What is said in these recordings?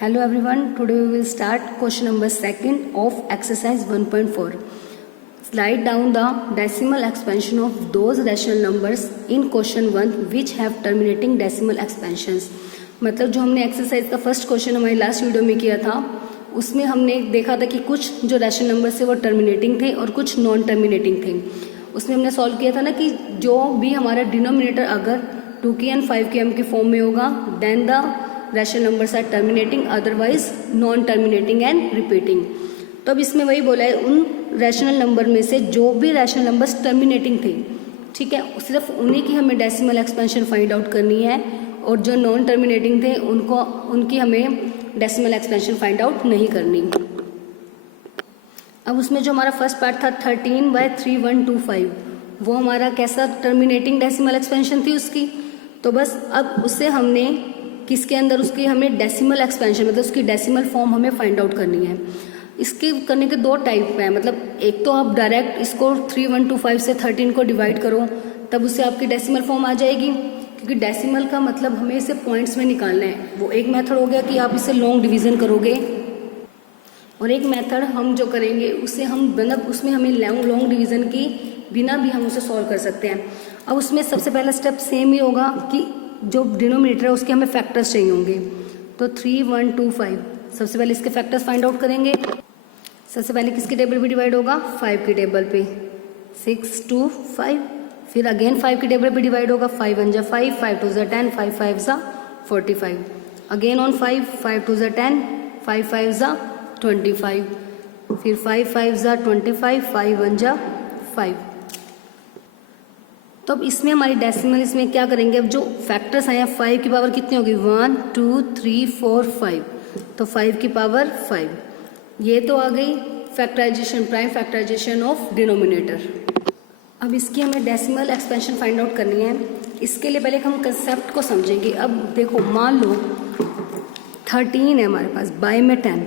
Hello everyone, today we will start question number 2 of exercise 1.4. Slide down the decimal expansion of those rational numbers in question 1 which have terminating decimal expansions. मतलब जो हमने exercise का first question हमारी last video में किया था उसमें हमने देखा था कि कुछ जो रैशनल नंबर थे वो टर्मिनेटिंग थे और कुछ नॉन टर्मिनेटिंग थे. उसमें हमने सॉल्व किया था ना कि जो भी हमारा डिनोमिनेटर अगर 2k and 5km के फॉर्म में होगा then the rational numbers are terminating, otherwise non terminating and repeating. तो अब इसमें वही बोला है उन रैशनल नंबर में से जो भी रैशनल नंबर्स टर्मिनेटिंग थे, ठीक है, सिर्फ उन्हीं की हमें डेसिमल एक्सपेंशन फाइंड आउट करनी है और जो नॉन टर्मिनेटिंग थे उनकी हमें डेसिमल एक्सपेंशन फाइंड आउट नहीं करनी. अब उसमें जो हमारा फर्स्ट पार्ट था 13/3125 वो हमारा कैसा टर्मिनेटिंग डेसिमल एक्सपेंशन थी उसकी. तो बस अब उससे हमने किसके अंदर उसकी हमें डेसिमल एक्सपेंशन मतलब उसकी डेसिमल फॉर्म हमें फाइंड आउट करनी है. इसके करने के दो टाइप हैं, मतलब एक तो आप डायरेक्ट इसको 3125 से 13 को डिवाइड करो तब उससे आपकी डेसिमल फॉर्म आ जाएगी, क्योंकि डेसिमल का मतलब हमें इसे पॉइंट्स में निकालना है. वो एक मेथड हो गया कि आप इसे लॉन्ग डिवीज़न करोगे और एक मेथड हम जो करेंगे उससे हम मतलब उसमें हमें लॉन्ग डिवीज़न की बिना भी हम उसे सॉल्व कर सकते हैं. अब उसमें सबसे पहला स्टेप सेम ही होगा कि जो डिनोमिनेटर है उसके हमें फैक्टर्स चाहिए होंगे. तो 3125 सबसे पहले इसके फैक्टर्स फाइंड आउट करेंगे. सबसे पहले किसके टेबल पे डिवाइड होगा 5 की टेबल पे 6 2 5, फिर अगेन 5 की टेबल पे डिवाइड होगा 5 1 जा 5 5 2 जा 10 5 5 जा 45, अगेन ऑन 5 5 2 जा 10 5 5 जा 25, फिर 5 5 जा 25 5 1 जा 5. तो अब इसमें हमारी डेसिमल इसमें क्या करेंगे, अब जो फैक्टर्स आए हैं 5 की पावर कितनी होगी 1 2 3 4 5, तो 5 की पावर 5. ये तो आ गई factorisation, prime factorisation of denominator. अब इसकी हमें डेसिमल एक्सपेंशन फाइंड आउट करनी है. इसके लिए पहले हम कंसेप्ट को समझेंगे. अब देखो मान लो 13 है हमारे पास बाय में 10,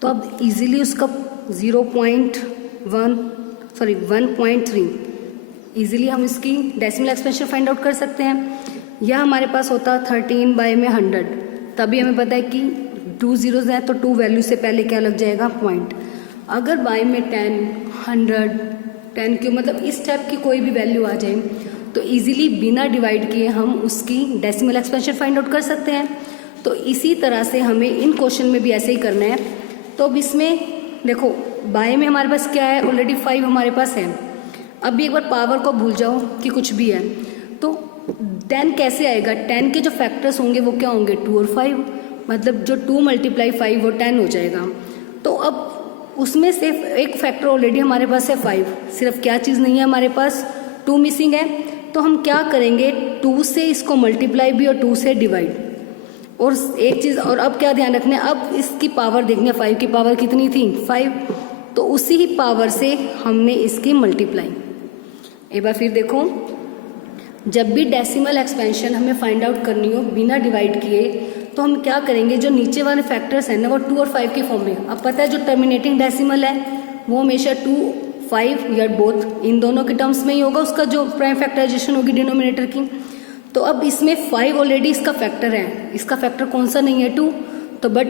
तो अब इजीली उसका 1.3 इजीली हम इसकी डेसिमल एक्सपेंशन फाइंड आउट कर सकते हैं. या हमारे पास होता 13 बाय में 100, तभी हमें पता है कि 2 zeros हैं तो 2 वैल्यू से पहले क्या लग जाएगा पॉइंट. अगर बाय में 10 100 10 क्यों मतलब इस टाइप की कोई भी वैल्यू आ जाए तो इजीली बिना डिवाइड किए हम उसकी डेसिमल एक्सपेंशन फाइंड आउट कर सकते हैं. तो इसी तरह से हमें इन क्वेश्चन में भी ऐसे ही करना है. तो अब इसमें देखो बाय में हमारे पास क्या है, ऑलरेडी 5 हमारे पास है. अब भी एक बार पावर को भूल जाओ कि कुछ भी है, तो 10 कैसे आएगा, 10 के जो फैक्टर्स होंगे वो क्या होंगे 2 और 5, मतलब जो 2 × 5 वो 10 हो जाएगा. तो अब उसमें से एक फैक्टर ऑलरेडी हमारे पास है 5, सिर्फ क्या चीज़ नहीं है हमारे पास 2 मिसिंग है. तो हम क्या करेंगे 2 से इसको मल्टीप्लाई भी और 2 से डिवाइड. और एक चीज़ और अब क्या ध्यान रखना है, अब इसकी पावर देखनी है 5 की पावर कितनी थी 5, तो उसी ही पावर से हमने इसकी मल्टीप्लाई. एक बार फिर देखो, जब भी डेसिमल एक्सपेंशन हमें फाइंड आउट करनी हो बिना डिवाइड किए तो हम क्या करेंगे, जो नीचे वाले फैक्टर्स हैं ना वो 2 और 5 के फॉर्म में. अब पता है जो टर्मिनेटिंग डेसिमल है वो हमेशा 2 5 या बोथ इन दोनों के टर्म्स में ही होगा, उसका जो प्राइम फैक्टराइजेशन होगी डिनोमिनेटर की. तो अब इसमें 5 ऑलरेडी इसका फैक्टर है, इसका फैक्टर कौन सा नहीं है 2, तो बट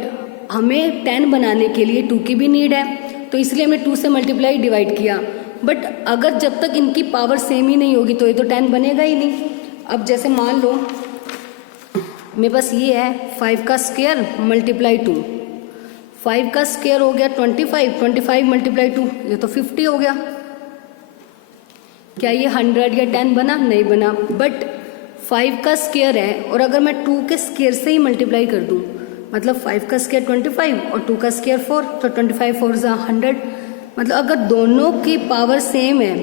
हमें 10 बनाने के लिए 2 की भी नीड है, तो इसलिए हमने 2 से मल्टीप्लाई डिवाइड किया. बट अगर जब तक इनकी पावर सेम ही नहीं होगी तो ये तो 10 बनेगा ही नहीं. अब जैसे मान लो मेरे पास ये है 5 का स्क्वायर मल्टीप्लाई 2, 5 का स्क्वायर हो गया 25 25 मल्टीप्लाई 2 ये तो 50 हो गया. क्या ये 100 या 10 बना, नहीं बना. बट 5 का स्क्वायर है और अगर मैं 2 के स्क्वायर से ही मल्टीप्लाई कर दूं, मतलब 5 का स्क्वायर 25 और 2 का स्क्वायर 4, तो 25 4 जा 100. मतलब अगर दोनों की पावर सेम है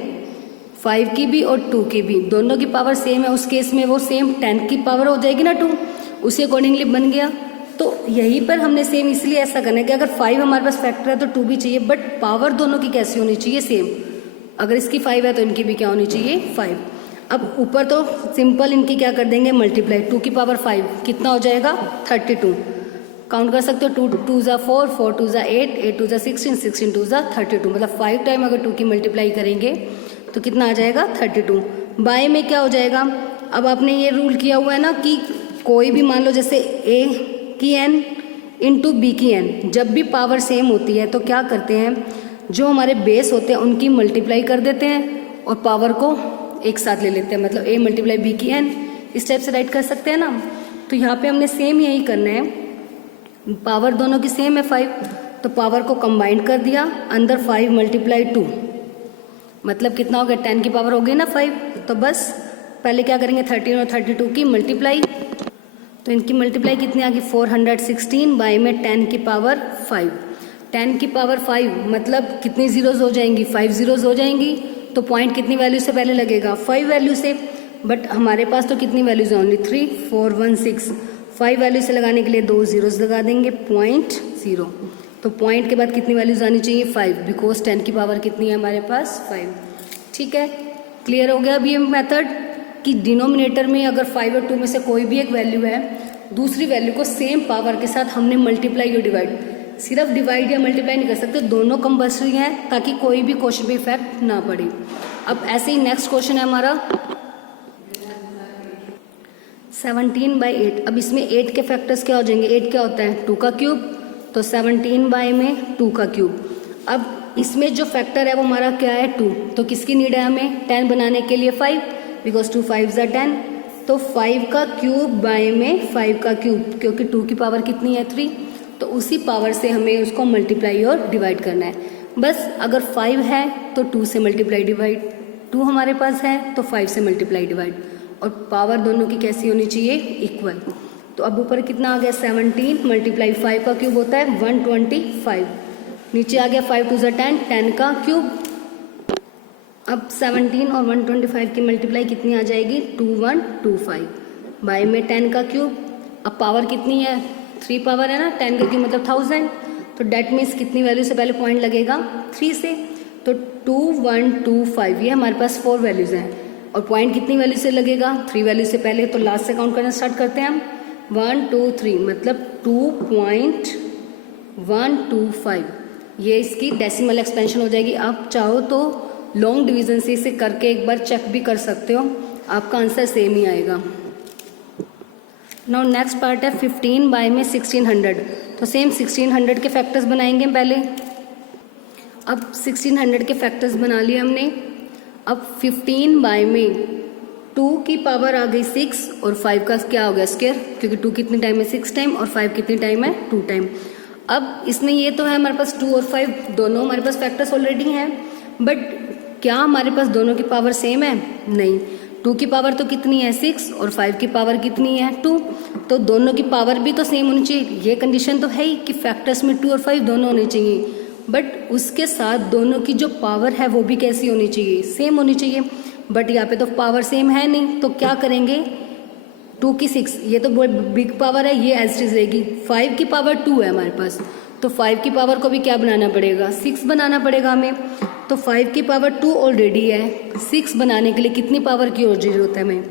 5 की भी और 2 की भी, दोनों की पावर सेम है, उस केस में वो सेम 10 की पावर हो जाएगी ना 2, उसी अकॉर्डिंगली बन गया. तो यहीं पर हमने सेम इसलिए ऐसा करना है कि अगर 5 हमारे पास फैक्टर है तो 2 भी चाहिए, बट पावर दोनों की कैसी होनी चाहिए सेम. अगर इसकी 5 है तो इनकी भी क्या होनी चाहिए 5. अब ऊपर तो सिंपल इनकी क्या कर देंगे मल्टीप्लाई, 2 की पावर 5 कितना हो जाएगा 32. काउंट कर सकते हो 2 2 जा 4 4 2 जा 8 8 2 जा 16 16 2 जा 32, मतलब 5 टाइम अगर 2 की मल्टीप्लाई करेंगे तो कितना आ जाएगा 32. बाय में क्या हो जाएगा, अब आपने ये रूल किया हुआ है ना कि कोई भी मान लो जैसे a की n इनटू बी की एन। जब भी पावर सेम होती है तो क्या करते हैं, जो हमारे बेस होते हैं उनकी मल्टीप्लाई कर देते हैं और पावर को एक साथ ले लेते हैं, मतलब a मल्टीप्लाई बी की एन, इस टाइप से राइट कर सकते हैं ना। तो यहाँ पे हमने सेम यही करना है, पावर दोनों की सेम है 5, तो पावर को कंबाइंड कर दिया, अंदर 5 मल्टीप्लाई 2, मतलब कितना हो गया 10 की पावर हो गई ना 5। तो बस पहले क्या करेंगे 13 और 32 की मल्टीप्लाई, तो इनकी मल्टीप्लाई कितनी आ गई 416 बाई में 10 की पावर 5। 10 की पावर 5 मतलब कितनी जीरोज हो जाएंगी, 5 जीरोज हो जाएंगी। तो पॉइंट कितनी वैल्यू से पहले लगेगा 5 वैल्यू से, बट हमारे पास तो कितनी वैल्यूज है ओनली 3 4 1 6। 5 वैल्यू से लगाने के लिए 2 जीरोज लगा देंगे 0.0। तो पॉइंट के बाद कितनी वैल्यूज आनी चाहिए 5, बिकॉज 10 की पावर कितनी है हमारे पास 5। ठीक है, क्लियर हो गया अभी ये मेथड कि डिनोमिनेटर में अगर 5 और 2 में से कोई भी एक वैल्यू है, दूसरी वैल्यू को सेम पावर के साथ हमने मल्टीप्लाई या डिवाइड, सिर्फ डिवाइड या मल्टीप्लाई नहीं कर सकते, दोनों कंपल्सरी हैं ताकि कोई भी क्वेश्चन पे इफेक्ट ना पड़े। अब ऐसे ही नेक्स्ट क्वेश्चन है हमारा 17/8। अब इसमें 8 के फैक्टर्स क्या हो जाएंगे, 8 क्या होता है 2 का क्यूब, तो 17 बाई में 2 का क्यूब। अब इसमें जो फैक्टर है वो हमारा क्या है 2, तो किसकी नीड है हमें 10 बनाने के लिए 5, बिकॉज 2 5 are 10। तो 5 का क्यूब बाई में 5 का क्यूब, क्योंकि 2 की पावर कितनी है 3, तो उसी पावर से हमें उसको मल्टीप्लाई और डिवाइड करना है। बस अगर 5 है तो 2 से मल्टीप्लाई डिवाइड, 2 हमारे पास है तो 5 से मल्टीप्लाई डिवाइड, और पावर दोनों की कैसी होनी चाहिए इक्वल। तो अब ऊपर कितना आ गया 17 मल्टीप्लाई 5 का क्यूब होता है 125, नीचे आ गया 5 2 10, 10 का क्यूब। अब 17 और 125 की मल्टीप्लाई कितनी आ जाएगी 2125 बाई में 10 का क्यूब। अब पावर कितनी है 3 पावर है ना, 10 का क्यूब मतलब 1000, तो डेट मीन्स कितनी वैल्यू से पहले पॉइंट लगेगा 3 से, तो 2125, ये हमारे पास 4 वैल्यूज हैं, और पॉइंट कितनी वैल्यू से लगेगा 3 वैल्यू से पहले, तो लास्ट से काउंट करना स्टार्ट करते हैं हम 1 2 3, मतलब 2.125, ये इसकी डेसिमल एक्सपेंशन हो जाएगी। आप चाहो तो लॉन्ग डिवीजन से इसे करके एक बार चेक भी कर सकते हो, आपका आंसर सेम ही आएगा। नाउ नेक्स्ट पार्ट है 15 बाई में 1600, तो सेम 1600 के फैक्टर्स बनाएंगे पहले। अब 1600 के फैक्टर्स बना लिए हमने। अब 15 बाई में 2 की पावर आ गई 6 और 5 का क्या हो गया स्क्वायर, क्योंकि 2 कितने टाइम है 6 टाइम और 5 कितने टाइम है 2 टाइम। अब इसमें ये तो है हमारे पास 2 और 5 दोनों हमारे पास फैक्टर्स ऑलरेडी हैं, बट क्या हमारे पास दोनों की पावर सेम है, नहीं। 2 की पावर तो कितनी है 6 और 5 की पावर कितनी है 2, तो दोनों की पावर भी तो सेम होनी चाहिए। ये कंडीशन तो है ही कि फैक्टर्स में 2 और 5 दोनों होने चाहिए, बट उसके साथ दोनों की जो पावर है वो भी कैसी होनी चाहिए, सेम होनी चाहिए। बट यहाँ पे तो पावर सेम है नहीं, तो क्या करेंगे 2 की 6, ये तो बहुत बिग पावर है, ये एज इट इज रहेगी। 5 की पावर 2 है हमारे पास, तो 5 की पावर को भी क्या बनाना पड़ेगा 6 बनाना पड़ेगा हमें। तो 5 की पावर 2 ऑलरेडी है, 6 बनाने के लिए कितनी पावर की और जरूरत है हमें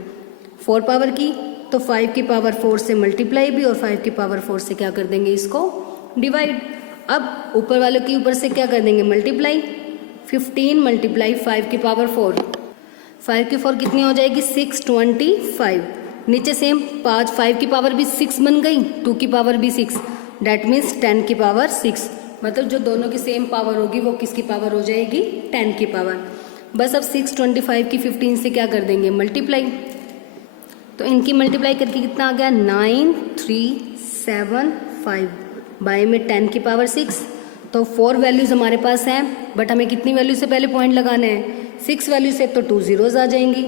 4 पावर की, तो 5 की पावर 4 से मल्टीप्लाई भी और 5 की पावर 4 से क्या कर देंगे इसको डिवाइड। अब ऊपर वालों की ऊपर से क्या कर देंगे मल्टीप्लाई, 15 मल्टीप्लाई 5 की पावर 4, 5 की 4 कितनी हो जाएगी 625, नीचे सेम 5 की पावर भी 6 बन गई, 2 की पावर भी 6, डेट मीन्स 10 की पावर 6, मतलब जो दोनों की सेम पावर होगी वो किसकी पावर हो जाएगी 10 की पावर। बस अब 625 की 15 से क्या कर देंगे मल्टीप्लाई, तो इनकी मल्टीप्लाई करके कितना आ गया 9375 बाई में 10 की पावर 6। तो 4 वैल्यूज हमारे पास हैं, बट हमें कितनी वैल्यू से पहले पॉइंट लगाना है 6 वैल्यू से, तो 2 जीरोज आ जाएंगी,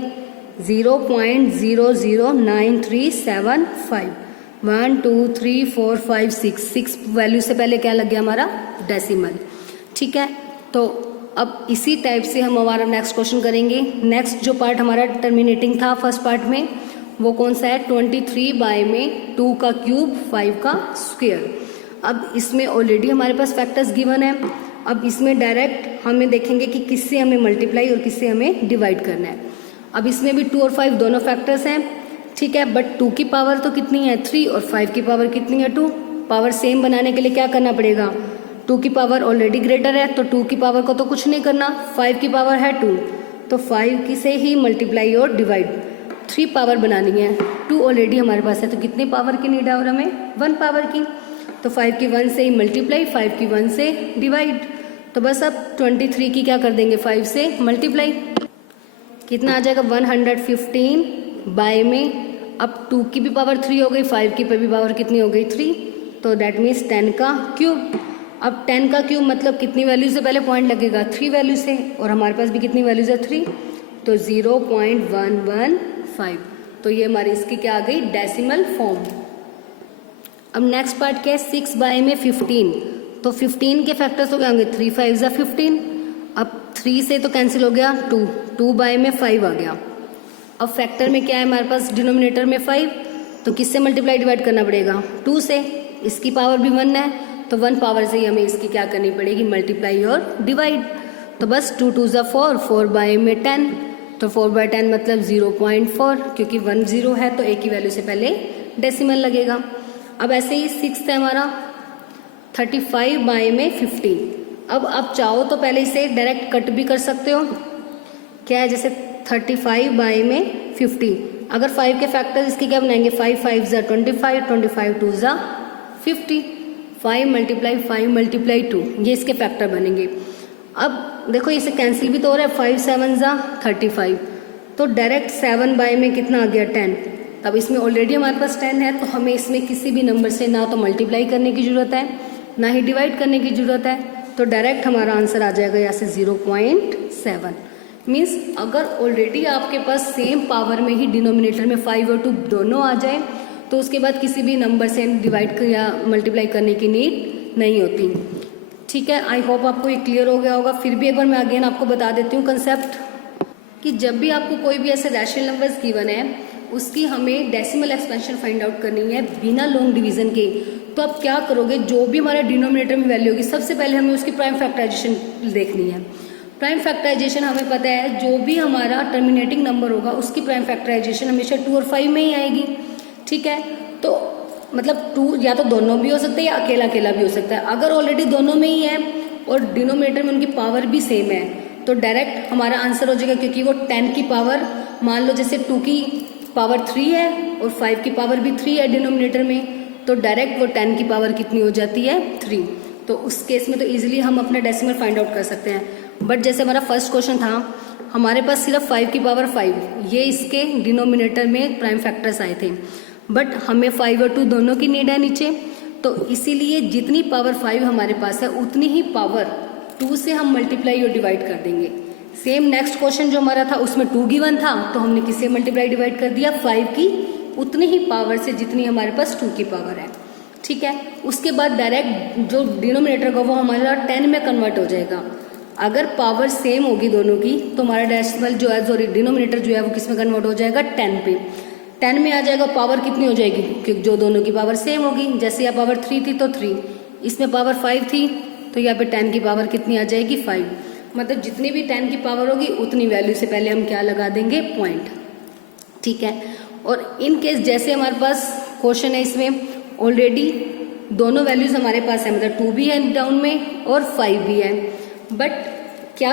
0.009375, 1 2 3 4 5 6 वैल्यू से पहले क्या लग गया हमारा डेसिमल। ठीक है, तो अब इसी टाइप से हम हमारा नेक्स्ट क्वेश्चन करेंगे। नेक्स्ट जो पार्ट हमारा टर्मिनेटिंग था फर्स्ट पार्ट में, वो कौन सा है 23 बाई में 2 का क्यूब 5 का स्क्वायर। अब इसमें ऑलरेडी हमारे पास फैक्टर्स गिवन है, अब इसमें डायरेक्ट हमें देखेंगे कि किससे हमें मल्टीप्लाई और किससे हमें डिवाइड करना है। अब इसमें भी 2 और 5 दोनों फैक्टर्स हैं, ठीक है, बट 2 की पावर तो कितनी है 3 और 5 की पावर कितनी है 2। पावर सेम बनाने के लिए क्या करना पड़ेगा, 2 की पावर ऑलरेडी ग्रेटर है, तो 2 की पावर को तो कुछ नहीं करना, 5 की पावर है 2, तो 5 की से ही मल्टीप्लाई और डिवाइड, 3 पावर बनानी है, 2 ऑलरेडी हमारे पास है, तो कितने पावर की नीड है और हमें 1 पावर की। तो तो 5 की 1 से ही मल्टीप्लाई, 5 की 1 से डिवाइड। तो बस अब 23 की क्या कर देंगे 5 से मल्टीप्लाई, कितना आ जाएगा 115 बाय में अब 2 की भी पावर 3 हो गई, 5 की भी पावर कितनी हो गई 3, तो दैट मीन्स 10 का क्यूब। अब 10 का क्यूब मतलब कितनी वैल्यू से पहले पॉइंट लगेगा 3 वैल्यू से, और हमारे पास भी कितनी वैल्यूज है 3, तो 0.115। तो ये हमारी इसकी क्या आ गई डेसिमल फॉर्म। अब नेक्स्ट पार्ट क्या है 6 बाय में 15, तो 15 के फैक्टर्स तो क्या होंगे 3 5 ज़ा 15, अब 3 से तो कैंसिल हो गया 2, 2 बाय में 5 आ गया। अब फैक्टर में क्या है हमारे पास डिनोमिनेटर में 5, तो किससे मल्टीप्लाई डिवाइड करना पड़ेगा 2 से, इसकी पावर भी 1 है तो 1 पावर से ही हमें इसकी क्या करनी पड़ेगी मल्टीप्लाई और डिवाइड। तो बस 2 2 ज़ा 4, 4 बाय में 10, तो 4 बाय 10 मतलब 0.4, क्योंकि 1 0 है तो एक की वैल्यू से पहले डेसिमल लगेगा। अब ऐसे ही 6 है हमारा 35 बाय में 15। अब आप चाहो तो पहले इसे डायरेक्ट कट भी कर सकते हो, क्या है जैसे 35 बाय में 50, अगर 5 के फैक्टर इसके क्या बनाएंगे 5 5 ज़ा 25, 25 2 ज़ा 50, 5 मल्टीप्लाई 5 मल्टीप्लाई 2, ये इसके फैक्टर बनेंगे। अब देखो इसे कैंसिल भी तो हो रहा है, 5 7 ज़ा 35, तो डायरेक्ट 7 बाय में कितना आ गया 10, तब इसमें ऑलरेडी हमारे पास 10 है तो हमें इसमें किसी भी नंबर से ना तो मल्टीप्लाई करने की ज़रूरत है ना ही डिवाइड करने की ज़रूरत है, तो डायरेक्ट हमारा आंसर आ जाएगा यहाँ से 0.7। मीन्स अगर ऑलरेडी आपके पास सेम पावर में ही डिनोमिनेटर में 5 और 2 दोनों आ जाए तो उसके बाद किसी भी नंबर से डिवाइड या मल्टीप्लाई करने की नीड नहीं होती। ठीक है, आई होप आपको ये क्लियर हो गया होगा। फिर भी एक बार मैं अगेन आपको बता देती हूँ कंसेप्ट, कि जब भी आपको कोई भी ऐसे रैशनल नंबर्स गिवन है उसकी हमें डेसिमल एक्सपेंशन फाइंड आउट करनी है बिना लॉन्ग डिवीजन के, तो आप क्या करोगे, जो भी हमारे डिनोमिनेटर में वैल्यू होगी सबसे पहले हमें उसकी प्राइम फैक्टराइजेशन देखनी है। प्राइम फैक्टराइजेशन हमें पता है जो भी हमारा टर्मिनेटिंग नंबर होगा उसकी प्राइम फैक्टराइजेशन हमेशा 2 और 5 में ही आएगी। ठीक है, तो मतलब 2 या तो दोनों भी हो सकते हैं या अकेला अकेला भी हो सकता है। अगर ऑलरेडी दोनों में ही है और डिनोमिनेटर में उनकी पावर भी सेम है तो डायरेक्ट हमारा आंसर हो जाएगा, क्योंकि वो 10 की पावर मान लो जैसे 2 की पावर 3 है और 5 की पावर भी 3 है डिनोमिनेटर में, तो डायरेक्ट वो 10 की पावर कितनी हो जाती है 3। तो उस केस में तो इजीली हम अपना डेसिमल फाइंड आउट कर सकते हैं। बट जैसे हमारा फर्स्ट क्वेश्चन था हमारे पास सिर्फ 5 की पावर 5 ये इसके डिनोमिनेटर में प्राइम फैक्टर्स आए थे, बट हमें 5 और 2 दोनों की नीड है नीचे, तो इसीलिए जितनी पावर 5 हमारे पास है उतनी ही पावर 2 से हम मल्टीप्लाई और डिवाइड कर देंगे। सेम नेक्स्ट क्वेश्चन जो हमारा था उसमें 2 गिवन था तो हमने किससे मल्टीप्लाई डिवाइड कर दिया 5 की उतनी ही पावर से जितनी हमारे पास 2 की पावर है। ठीक है, उसके बाद डायरेक्ट जो डिनोमिनेटर का वो हमारा 10 में कन्वर्ट हो जाएगा। अगर पावर सेम होगी दोनों की तो हमारा डेसिमल जो है सॉरी डिनोमिनेटर जो है वो किस में कन्वर्ट हो जाएगा 10 पे। 10 में आ जाएगा, पावर कितनी हो जाएगी क्योंकि जो दोनों की पावर सेम होगी, जैसे यहाँ पावर 3 थी तो 3, इसमें पावर 5 थी तो यहाँ पे 10 की पावर कितनी आ जाएगी 5। मतलब जितनी भी 10 की पावर होगी उतनी वैल्यू से पहले हम क्या लगा देंगे पॉइंट। ठीक है, और इन केस जैसे हमारे पास क्वेश्चन है इसमें ऑलरेडी दोनों वैल्यूज हमारे पास है, मतलब 2 भी है डाउन में और 5 भी है, बट क्या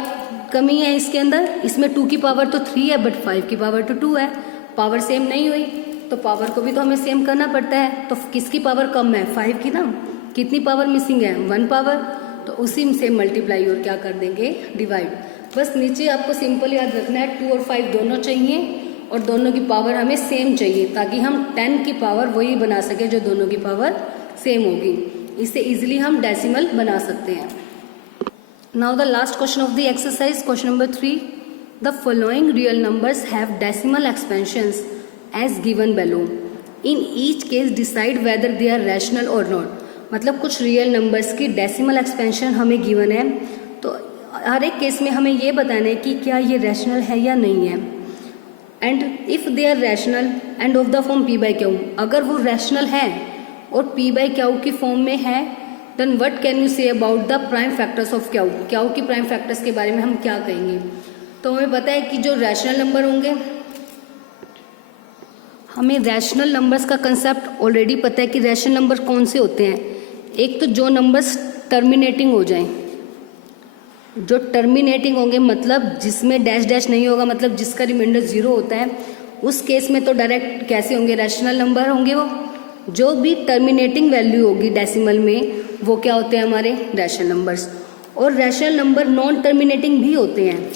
कमी है इसके अंदर, इसमें 2 की पावर तो 3 है बट 5 की पावर तो 2 है, पावर सेम नहीं हुई तो पावर को भी तो हमें सेम करना पड़ता है। तो किसकी पावर कम है 5 की ना, कितनी पावर मिसिंग है 1 पावर, तो उसी से मल्टीप्लाई और क्या कर देंगे डिवाइड। बस नीचे आपको सिंपल याद रखना है 2 और 5 दोनों चाहिए और दोनों की पावर हमें सेम चाहिए ताकि हम 10 की पावर वही बना सके जो दोनों की पावर सेम होगी। इससे इजीली हम डेसिमल बना सकते हैं। Now the last question of the exercise, question number 3, the following real numbers have decimal expansions as given below, in each case decide whether they are rational or not. मतलब कुछ real numbers की decimal expansion हमें given है तो हर एक case में हमें ये बताना है कि क्या ये रैशनल है या नहीं है। And if they are rational and of the form p by q, अगर वो रैशनल है और पी बाई क्यू की फॉर्म में है then what can you say about the prime factors of q, q की प्राइम फैक्टर्स के बारे में हम क्या कहेंगे। तो हमें पता है कि जो रैशनल नंबर होंगे, हमें रैशनल नंबर्स का कंसेप्ट ऑलरेडी पता है कि रैशनल नंबर कौन से होते हैं। एक तो जो नंबर्स टर्मिनेटिंग हो जाएं, जो टर्मिनेटिंग होंगे मतलब जिसमें डैश डैश नहीं होगा, मतलब जिसका रिमाइंडर 0 होता है, उस केस में तो डायरेक्ट कैसे होंगे रैशनल नंबर होंगे वो। जो भी टर्मिनेटिंग वैल्यू होगी डेसिमल में वो क्या होते हैं हमारे रैशनल नंबर्स। और रैशनल नंबर नॉन टर्मिनेटिंग भी होते हैं।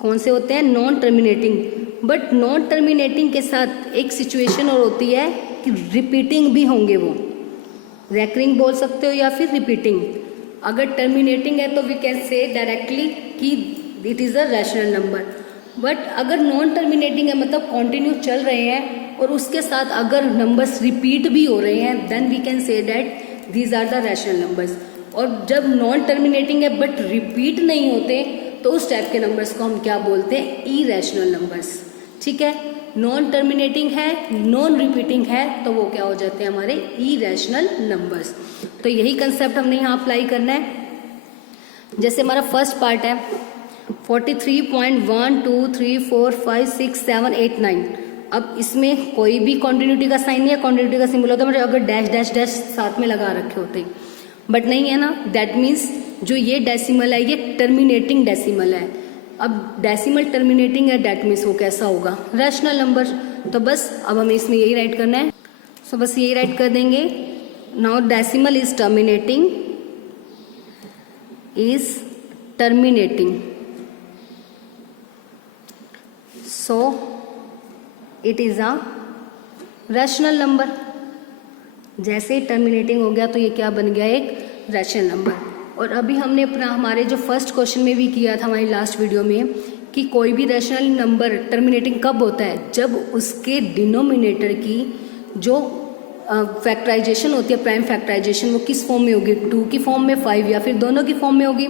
कौन से होते हैं? Non terminating. But non terminating के साथ एक सिचुएशन और होती है कि रिपीटिंग भी होंगे, वो रैकरिंग बोल सकते हो या फिर रिपीटिंग। अगर टर्मिनेटिंग है तो वी कैन से डायरेक्टली कि it is a rational number. But अगर नॉन टर्मिनेटिंग है मतलब कंटिन्यू चल रहे हैं और उसके साथ अगर नंबर्स रिपीट भी हो रहे हैं, then we can say that these are the rational numbers. और जब नॉन टर्मिनेटिंग है बट रिपीट नहीं होते तो उस टाइप के नंबर्स को हम क्या बोलते हैं? Irrational numbers. ठीक है, नॉन टर्मिनेटिंग है, नॉन रिपीटिंग है तो वो क्या हो जाते हैं? हमारे इरेशनल नंबर्स। तो यही कंसेप्ट हमने यहाँ अप्लाई करना है। जैसे हमारा फर्स्ट पार्ट है 43.1 2 3 4 5 6 7 8 9। अब इसमें कोई भी कॉन्टिन्यूटी का साइन नहीं है, कॉन्टिन्यूटी का सिंबल होता है मतलब अगर डैश डैश डैश साथ में लगा रखे होते, बट नहीं है ना। दैट मीन्स जो ये डेसिमल है ये टर्मिनेटिंग डेसिमल है। अब डेसिमल टर्मिनेटिंग है, दैट मीन्स वो कैसा होगा? Rational number. तो बस अब हमें इसमें यही राइट करना है। सो बस यही राइट कर देंगे। Now decimal is terminating, is terminating, so it is a rational number. जैसे ही टर्मिनेटिंग हो गया तो ये क्या बन गया? एक रैशनल नंबर। और अभी हमने अपना हमारे जो फर्स्ट क्वेश्चन में भी किया था हमारी लास्ट वीडियो में कि कोई भी रैशनल नंबर टर्मिनेटिंग कब होता है? जब उसके डिनोमिनेटर की जो फैक्टराइजेशन होती है, प्राइम फैक्टराइजेशन, वो किस फॉर्म में होगी? 2 की फॉर्म में, 5 या फिर दोनों की फॉर्म में होगी।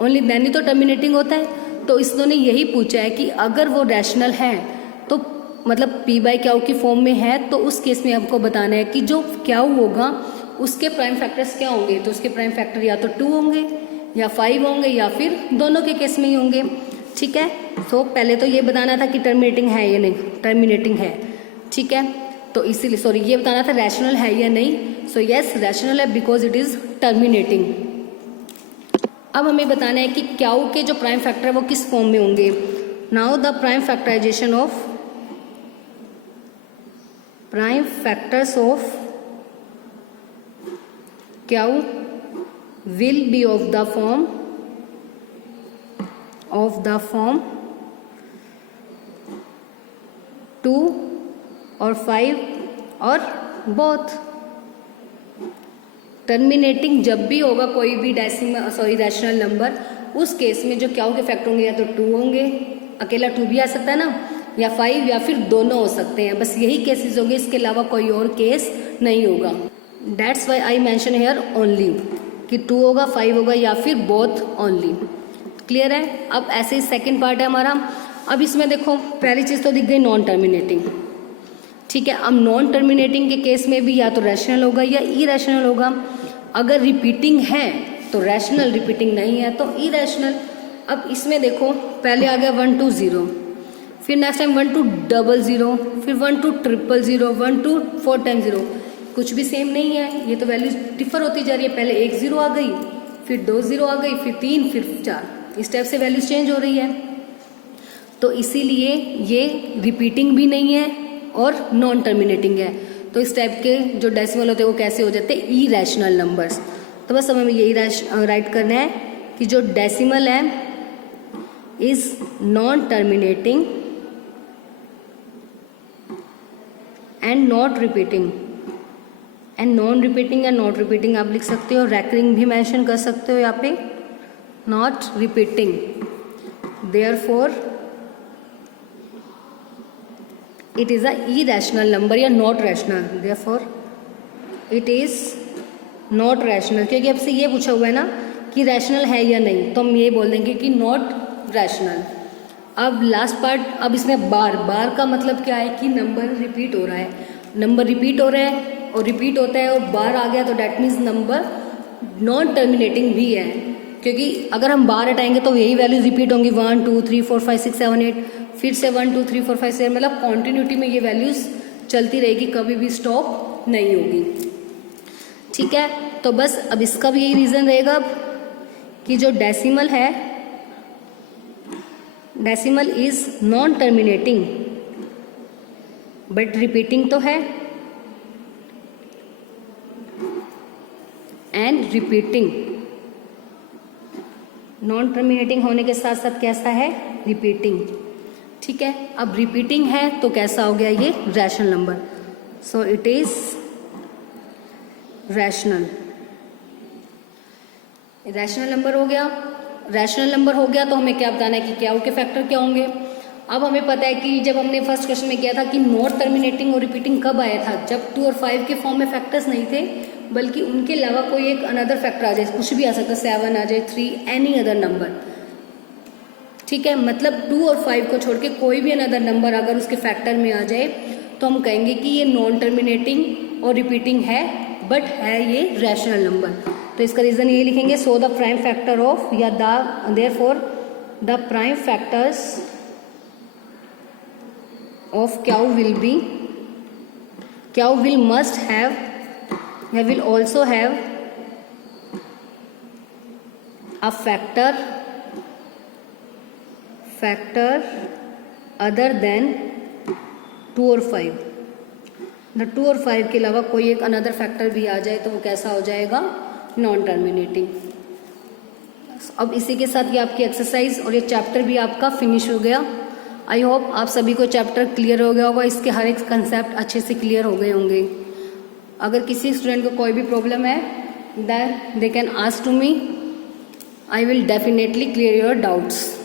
ओनली देन ही तो टर्मिनेटिंग होता है। तो इसने यही पूछा है कि अगर वो रैशनल है तो मतलब p बाई क्याऊ की फॉर्म में है तो उस केस में आपको बताना है कि जो क्याऊ होगा उसके प्राइम फैक्टर्स क्या होंगे। तो उसके प्राइम फैक्टर या तो 2 होंगे या 5 होंगे या फिर दोनों के केस में ही होंगे। ठीक है, तो पहले तो ये बताना था कि टर्मिनेटिंग है या नहीं, टर्मिनेटिंग है। ठीक है, तो इसीलिए सॉरी ये बताना था रैशनल है या नहीं। सो यस रैशनल है बिकॉज इट इज टर्मिनेटिंग। अब हमें बताना है कि क्याऊ के जो प्राइम फैक्टर है वो किस फॉर्म में होंगे। Now the prime factorisation of prime factors of q will be of the form 2 और 5 और both। टर्मिनेटिंग जब भी होगा कोई भी रैशनल नंबर, उस केस में जो क्याऊ के फैक्टर होंगे या तो 2 होंगे, अकेला 2 भी आ सकता है ना, या 5 या फिर दोनों हो सकते हैं। बस यही केसेस होंगे, इसके अलावा कोई और केस नहीं होगा। That's why I mention here only कि 2 होगा, 5 होगा या फिर बोथ ओनली। क्लियर है? अब ऐसे ही सेकंड पार्ट है हमारा। अब इसमें देखो पहली चीज़ तो दिख गई नॉन टर्मिनेटिंग। ठीक है, अब नॉन टर्मिनेटिंग के केस में भी या तो रैशनल होगा या इरेशनल होगा। अगर रिपीटिंग है तो रैशनल, रिपीटिंग नहीं है तो इरेशनल। अब इसमें देखो पहले आ गया 1 2 0, फिर नेक्स्ट टाइम 1 2 0 0, फिर 1 2 0 0, 1 2 4 टाइम 0। कुछ भी सेम नहीं है, ये तो वैल्यूज डिफर होती जा रही है। पहले 1 0 आ गई, फिर 2 0 आ गई, फिर 3, फिर 4, इस टाइप से वैल्यूज चेंज हो रही है। तो इसीलिए ये रिपीटिंग भी नहीं है और नॉन टर्मिनेटिंग है। तो इस टाइप के जो डेसिमल होते हैं वो कैसे हो जाते हैं? Irrational numbers. तो बस हमें यही राइट करना है कि जो डेसिमल है is non terminating and not repeating. And non repeating या नॉट रिपीटिंग आप लिख सकते हो, रैकरिंग भी मेंशन कर सकते हो यहाँ पे, not repeating. Therefore it is a irrational number या not rational. Therefore it is not rational, क्योंकि अब से ये पूछा हुआ है ना कि रैशनल है या नहीं, तो हम ये बोल देंगे कि नॉट रैशनल। अब लास्ट पार्ट, अब इसमें बार का मतलब क्या है कि नंबर रिपीट हो रहा है। नंबर रिपीट हो रहा है और रिपीट होता है और बार आ गया तो that means number non terminating भी है, क्योंकि अगर हम बार हटाएंगे तो यही वैल्यूज रिपीट होंगी 1 2 3 4 5 6 7 8, फिर से 1 2 3 4 5 6, मतलब कॉन्टिन्यूटी में ये वैल्यूज चलती रहेगी, कभी भी स्टॉप नहीं होगी। ठीक है, तो बस अब इसका भी यही रीज़न रहेगा कि जो डेसिमल है, decimal is non terminating but repeating तो है, एंड रिपीटिंग, नॉन टर्मिनेटिंग होने के साथ साथ कैसा है, रिपीटिंग। ठीक है, अब रिपीटिंग है तो कैसा हो गया ये, rational number. So it is rational, rational number हो गया। रैशनल नंबर हो गया तो हमें क्या बताना है कि क्या के फैक्टर क्या होंगे। अब हमें पता है कि जब हमने फर्स्ट क्वेश्चन में किया था कि नॉट टर्मिनेटिंग और रिपीटिंग कब आया था, जब 2 और 5 के फॉर्म में फैक्टर्स नहीं थे, बल्कि उनके अलावा कोई एक अनदर फैक्टर आ जाए, कुछ भी आ सकता है, 7 आ जाए, 3, एनी अदर नंबर। ठीक है, मतलब 2 और 5 को छोड़ के कोई भी अनदर नंबर अगर उसके फैक्टर में आ जाए तो हम कहेंगे कि ये नॉन टर्मिनेटिंग और रिपीटिंग है, बट है ये रैशनल नंबर। तो इसका रीजन ये लिखेंगे, so the prime factor of या therefore the prime factors of Q will be, Q will must have या will also have a factor other than 2 और 5। द 2 और 5 के अलावा कोई एक अनदर फैक्टर भी आ जाए तो वो कैसा हो जाएगा, नॉन टर्मिनेटिंग। अब इसी के साथ ये आपकी एक्सरसाइज और ये चैप्टर भी आपका फिनिश हो गया। आई होप आप सभी को चैप्टर क्लियर हो गया होगा, इसके हर एक कंसेप्ट अच्छे से क्लियर हो गए होंगे। अगर किसी स्टूडेंट को कोई भी प्रॉब्लम है then they can ask to me, I will definitely clear your doubts.